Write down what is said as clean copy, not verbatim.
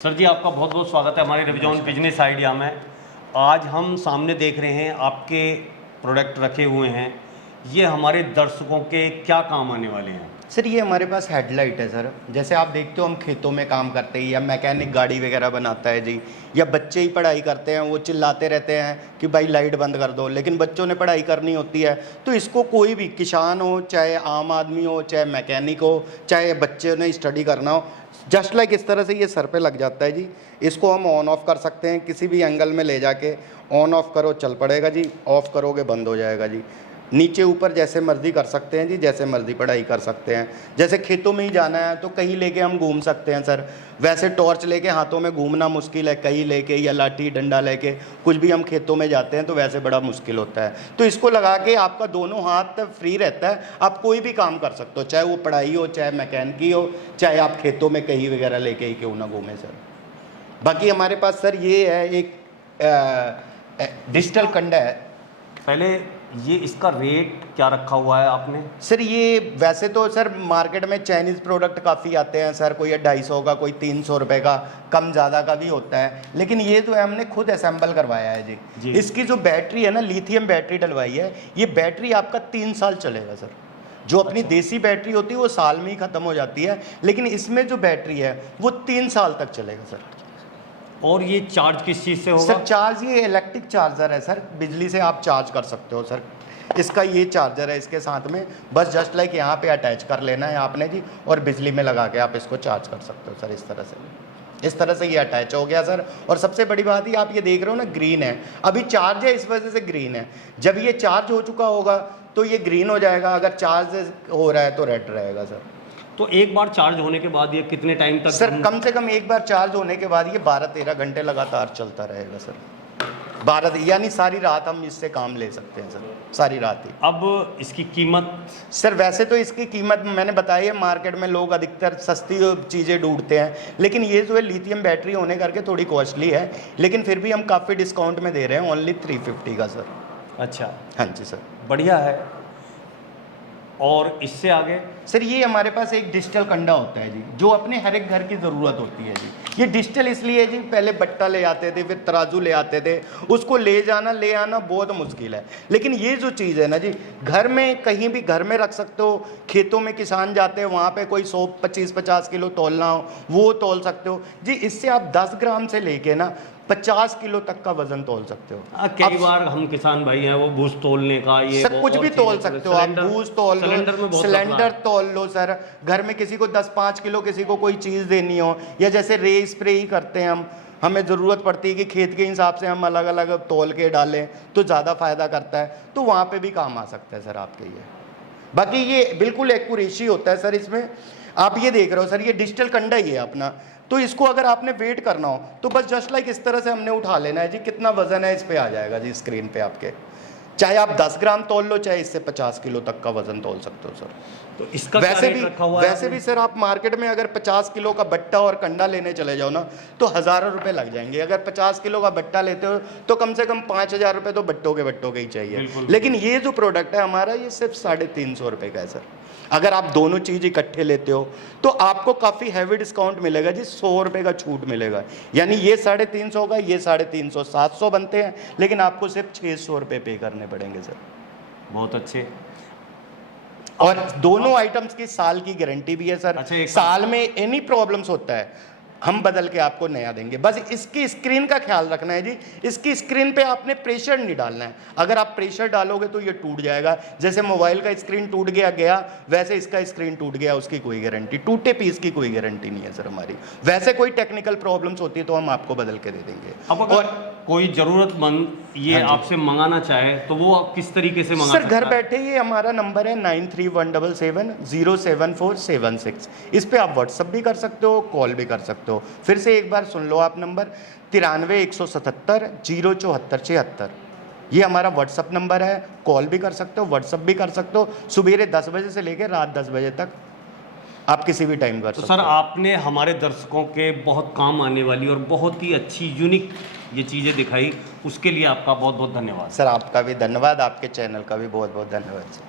Sir जी, आपका बहुत बहुत स्वागत है हमारे रिविजन बिजनेस आइडिया में। आज हम सामने देख रहे हैं आपके प्रोडक्ट रखे हुए हैं। ये हमारे दर्शकों के क्या काम आने वाले हैं? सर ये हमारे पास हेडलाइट है सर। जैसे आप देखते हो हम खेतों में काम करते हैं या मैकेनिक गाड़ी वगैरह बनाता है जी, या बच्चे ही पढ़ाई करते हैं, वो चिल्लाते रहते हैं कि भाई लाइट बंद कर दो, लेकिन बच्चों ने पढ़ाई करनी होती है। तो इसको कोई भी किसान हो, चाहे आम आदमी हो, चाहे मैकेनिक हो, चाहे बच्चे ने स्टडी करना हो, जस्ट लाइक इस तरह से ये सर पे लग जाता है जी। इसको हम ऑन ऑफ कर सकते हैं, किसी भी एंगल में ले जाके ऑन ऑफ करो चल पड़ेगा जी, ऑफ़ करोगे बंद हो जाएगा जी। नीचे ऊपर जैसे मर्जी कर सकते हैं जी, जैसे मर्जी पढ़ाई कर सकते हैं। जैसे खेतों में ही जाना है तो कहीं लेके हम घूम सकते हैं सर। वैसे टॉर्च लेके हाथों में घूमना मुश्किल है, कहीं लेके या लाठी डंडा लेके कुछ भी हम खेतों में जाते हैं तो वैसे बड़ा मुश्किल होता है। तो इसको लगा के आपका दोनों हाथ फ्री रहता है, आप कोई भी काम कर सकते हो, चाहे वो पढ़ाई हो, चाहे मैकेनिकी हो, चाहे आप खेतों में कहीं वगैरह लेके ही क्यों ना घूमें सर। बाकी हमारे पास सर ये है एक डिजिटल कंडा है। पहले ये इसका रेट क्या रखा हुआ है आपने? सर ये वैसे तो सर मार्केट में चाइनीज़ प्रोडक्ट काफ़ी आते हैं सर, कोई 250 का, कोई 300 रुपये का, कम ज़्यादा का भी होता है। लेकिन ये तो हमने खुद असेंबल करवाया है जी। इसकी जो बैटरी है ना, लिथियम बैटरी डलवाई है। ये बैटरी आपका 3 साल चलेगा सर। जो अपनी देसी बैटरी होती है वो साल में ही ख़त्म हो जाती है, लेकिन इसमें जो बैटरी है वो 3 साल तक चलेगा सर। और ये चार्ज किस चीज़ से होगा? सर चार्ज ये इलेक्ट्रिक चार्जर है सर, बिजली से आप चार्ज कर सकते हो सर। इसका ये चार्जर है इसके साथ में, बस जस्ट लाइक यहाँ पे अटैच कर लेना है आपने जी, और बिजली में लगा के आप इसको चार्ज कर सकते हो सर। इस तरह से ये अटैच हो गया सर। और सबसे बड़ी बात ही आप ये देख रहे हो ना, ग्रीन है, अभी चार्ज है इस वजह से ग्रीन है। जब ये चार्ज हो चुका होगा तो ये ग्रीन हो जाएगा, अगर चार्ज हो रहा है तो रेड रहेगा सर। तो एक बार चार्ज होने के बाद ये कितने टाइम तक? सर कम से कम एक बार चार्ज होने के बाद ये 12-13 घंटे लगातार चलता रहेगा सर। 12 यानी सारी रात हम इससे काम ले सकते हैं सर, सारी रात ही। अब इसकी कीमत? सर वैसे तो इसकी कीमत मैंने बताई है, मार्केट में लोग अधिकतर सस्ती चीज़ें ढूंढते हैं, लेकिन ये जो है लिथियम बैटरी होने करके थोड़ी कॉस्टली है, लेकिन फिर भी हम काफ़ी डिस्काउंट में दे रहे हैं, ओनली 350 का सर। अच्छा, हाँ जी सर, बढ़िया है। और इससे आगे सर ये हमारे पास एक डिजिटल कंडा होता है जी, जो अपने हर एक घर की ज़रूरत होती है जी। ये डिजिटल इसलिए जी, पहले बट्टा ले आते थे, फिर तराजू ले आते थे, उसको ले आना बहुत मुश्किल है। लेकिन ये जो चीज़ है ना जी, घर में कहीं भी घर में रख सकते हो। खेतों में किसान जाते हैं, वहाँ पे कोई 100-25-50 किलो तोलना हो वो तोल सकते हो जी। इससे आप 10 ग्राम से लेके ना 50 किलो तक का वजन तोल सकते हो। कई बार हम किसान भाई हैं, वो भूस तोलने का ये सर कुछ भी तोल सकते हो आप, भूस तोल लो, सिलेंडर तोल लो सर। घर में किसी को 10-5 किलो किसी को कोई चीज़ देनी हो, या जैसे रे स्प्रे ही करते हैं हम, हमें ज़रूरत पड़ती है कि खेत के हिसाब से हम अलग अलग तोल के डालें तो ज़्यादा फ़ायदा करता है, तो वहाँ पे भी काम आ सकता है सर आपके ये। बाकी ये बिल्कुल एक्यूरेसी होता है सर इसमें। आप ये देख रहे हो सर, ये डिजिटल कंडा ही है अपना, तो इसको अगर आपने वेट करना हो तो बस जस्ट लाइक इस तरह से हमने उठा लेना है जी। कितना वजन है इस पे आ जाएगा जी स्क्रीन पे आपके। चाहे आप 10 ग्राम तोल लो, चाहे इससे 50 किलो तक का वजन तोल सकते हो सर। तो इसका वैसे भी सर आप मार्केट में अगर 50 किलो का बट्टा और कंडा लेने चले जाओ ना तो हज़ारों रुपए लग जाएंगे। अगर 50 किलो का बट्टा लेते हो तो कम से कम 5,000 रुपये तो बट्टों के ही चाहिए। लेकिन ये जो प्रोडक्ट है हमारा, ये सिर्फ 350 रुपये का है सर। अगर आप दोनों चीज़ इकट्ठे लेते हो तो आपको काफ़ी हैवी डिस्काउंट मिलेगा जी, 100 रुपये का छूट मिलेगा। यानी ये 350 का, ये 350, 700 बनते हैं, लेकिन आपको सिर्फ 600 रुपये पे करने पड़ेंगे सर। बहुत अच्छे। और दोनों आइटम्स की साल की गारंटी भी है सर। अच्छा, साल में एनी प्रॉब्लम्स होता है हम बदल के आपको नया देंगे। बस इसकी स्क्रीन का ख्याल रखना है जी, इसकी स्क्रीन पे आपने प्रेशर नहीं डालना है। अगर आप प्रेशर डालोगे तो ये टूट जाएगा। जैसे मोबाइल का स्क्रीन टूट गया वैसे इसका स्क्रीन टूट गया, उसकी कोई गारंटी, टूटे पीस की कोई गारंटी नहीं है सर हमारी। वैसे कोई टेक्निकल प्रॉब्लम्स होती है तो हम आपको बदल के दे देंगे। अब और कोई ज़रूरतमंद ये आपसे मंगाना चाहे तो वो आप किस तरीके से मंगा सर घर बैठे ही हमारा नंबर है 9317707476। इस पे आप व्हाट्सअप भी कर सकते हो, कॉल भी कर सकते हो। फिर से एक बार सुन लो आप नंबर 9317707476। ये हमारा व्हाट्सअप नंबर है, कॉल भी कर सकते हो, व्हाट्सअप भी कर सकते हो। सुबह 10 बजे से लेकर रात 10 बजे तक आप किसी भी टाइम कर सकते हो। सर आपने हमारे दर्शकों के बहुत काम आने वाली और बहुत ही अच्छी यूनिक ये चीज़ें दिखाई, उसके लिए आपका बहुत बहुत धन्यवाद। सर आपका भी धन्यवाद, आपके चैनल का भी बहुत बहुत धन्यवाद सर।